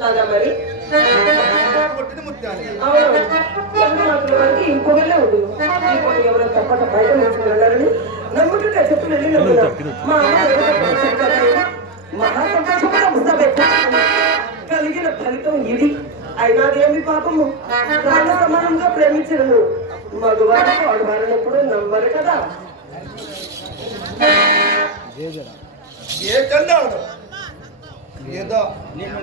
కాదా మరి వారికి ఇంకొకనే ఉంది ఇంకొకటి ఎవరో తప్పక బయట నిలుచుకున్నారని నమ్ముతుంటే చెప్పి వెళ్ళినప్పుడు మా మహాసంతోషం కలిగిన ఫలితం ఇది అయినాదేమి పాపము ప్రాణ సమానంగా ప్రేమించను మగవారికి ఆడవారినప్పుడు నమ్మరు కదా. ఏ చండాడు ఏదో నిన్ను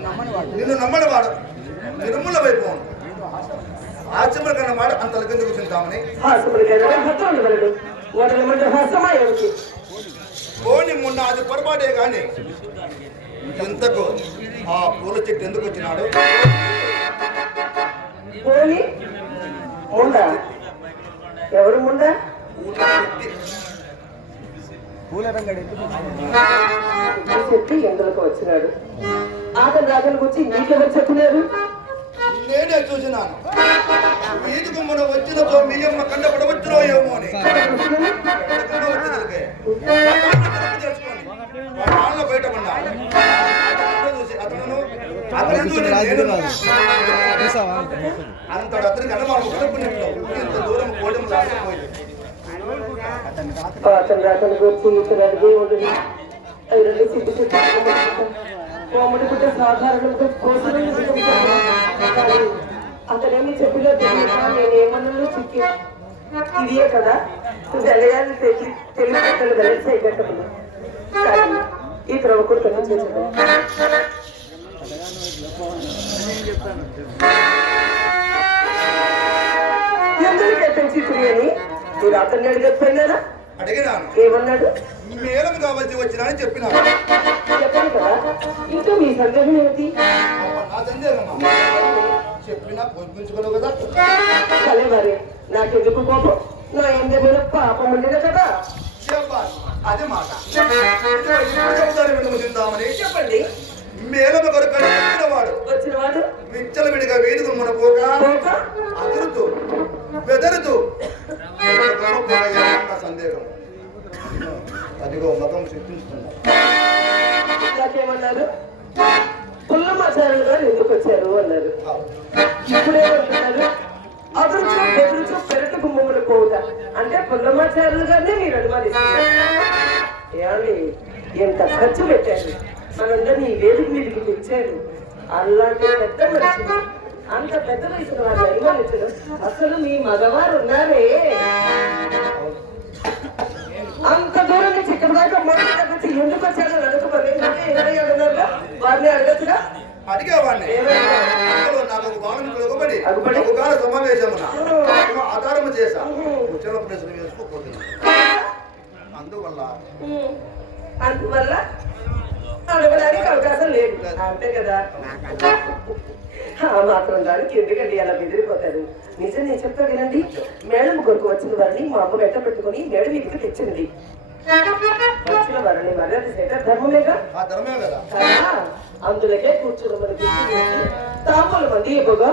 నమ్మని వాడు నిర్మూల వైపు ఆచమల కన్నా మాట అంత కిందకు తింటామని పోని మొన్న అది పొరపాటే కానీ ఇంతకు ఆ పూల చెట్టు ఎందుకు వచ్చినాడు? ఎవరు ముందా చెప్పి ఎందుకు వచ్చినాడు? ఆటలు రాగలకు వచ్చి నీకెవరు చెప్పలేరు? నేనే చూసినాను. వీధికి మనం వచ్చిన మీయమ్మ కండపడవచ్చునో ఏమో అని బయటపడ్డా అంతడు అతనికి అనుమానం కనుక్కున్నట్లు ఇంత దూరం కోటం రాకపోయింది. కోమడి పుట్ట సాధారణంగా అతనేమి చెప్పిలో నేనేమన్నా చిక్కి ఇదే కదా వెలయాన్ని తెలియదు వెలసే గట్టకులు కానీ ఈ ప్రవకుడు తను చేశాడు. ఎందుకు పెంచి అని మీరు అతన్ని అడిగకపోయినారా? అడిగినాను. ఏమన్నాడు? మేలం కావాల్సి వచ్చినా అని చెప్పినాడు. చెప్పాను కదా. ఇంకా మీ సందేహం ఏమిటి? నా సందేహమా? చెప్పినా పొందుకోలేవు కదా. సరే మరి నాకెందుకు కోపం? నా ఎందేమైనా పాపం ఉండేది కదా. అదే మాట చెప్తామని చెప్పండి. మేలమ కొరకు వచ్చినవాడు విచ్చల విడిగా వేడుక మన పోక అదురుతూ బెదరుతూ సందేహం అదిగో మతం శిక్షిస్తున్నారు. నాకేమన్నారు? పుల్లమాచార్యులు గారు ఎందుకు వచ్చారు అన్నారు. ఇప్పుడేమంటున్నారు? అదురుచు బెదురుచు పెరట గుమ్మములు పోవుట అంటే పుల్లమాచార్యులు గారినే మీరు అనుమానిస్తున్నారు. ఎంత ఖర్చు పెట్టారు మనందరినీ ఈ వేదిక మీదకి తెచ్చారు. అలాంటి పెద్ద మనిషి అంత పెద్ద వయసులో వారు అనుమానించడం అసలు మీ మగవారు ఉన్నారే అంత దూరం నుంచి ఇక్కడ దాకా మొదటి వచ్చి ఎందుకు వచ్చారో అనుకోవాలి. ఎవరయ్యాడున్నారుగా వారిని అడగచ్చుగా. అడిగేవాడిని నాకు సమావేశం ఆధారం చేశా వచ్చిన ప్రశ్న వేసుకోకూడదు. అందువల్ల అడగడానికి అవకాశం లేదు అంతే కదా. మాత్రం దానికి ఎందుకండి అలా బెదిరిపోతారు? నిజం నేను చెప్తా వినండి. మేడం కొరకు వచ్చిన వారిని మా అమ్మ వెంట పెట్టుకుని మేడం ఇంటికి తెచ్చింది. వచ్చిన వారిని మర్యాద చేయటం ధర్మమేగా. అందులోకే కూర్చోమని తాంబూల మంది ఇవ్వగా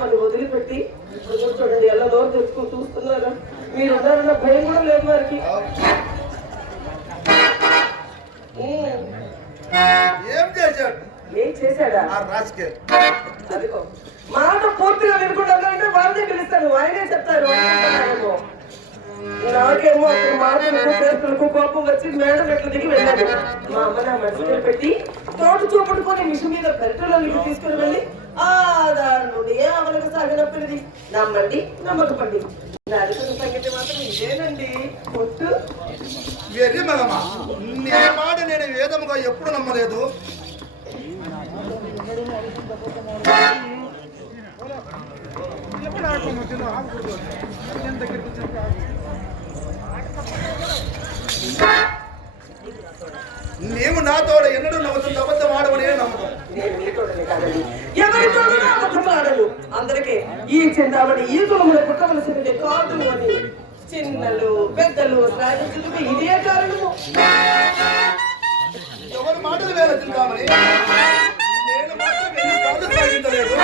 మళ్ళీ వదిలిపెట్టి ఇప్పుడు చూడండి ఎలా నోరు తెచ్చుకుని చూస్తున్నారు. మీరు ఉన్నారన్న భయం కూడా లేదు వారికి. ఏం చేశాడా? అదిగో మాట పూర్తిగా వినకుండా వాళ్ళే పిలుస్తాను. ఆయనే చెప్తారు. నాకేమో అక్కడ మాటలకు చేతులకు కోపం వచ్చి మేడం ఎట్లా దిగి వెళ్ళాడు. మా అమ్మ నా మనసులో పెట్టి తోట చూపడుకొని మిషన్ మీద పెరటలోకి తీసుకుని వెళ్ళి ఆదారుడు ఏ అవలకు సాగినప్పటిది నమ్మండి నమ్మకపండి. నా అడుగుతున్న సంగతి మాత్రం ఇదేనండి. పొట్టు మాట నేను వేదముగా ఎప్పుడు నమ్మలేదు. నీవు నాతో ఎన్నడూ నమ్ముతుంది అబద్ధం ఆడమని నమ్మకం. అందరికీ ఈ చిందామణి ఈ కులములు పుట్టవలసింది కాదు అని చిన్నలు పెద్దలు సాధించుటకు ఇదే కారణము. ఎవరి మాటలు వేల చిందామణి నేను మాత్రం సాధించలేదు.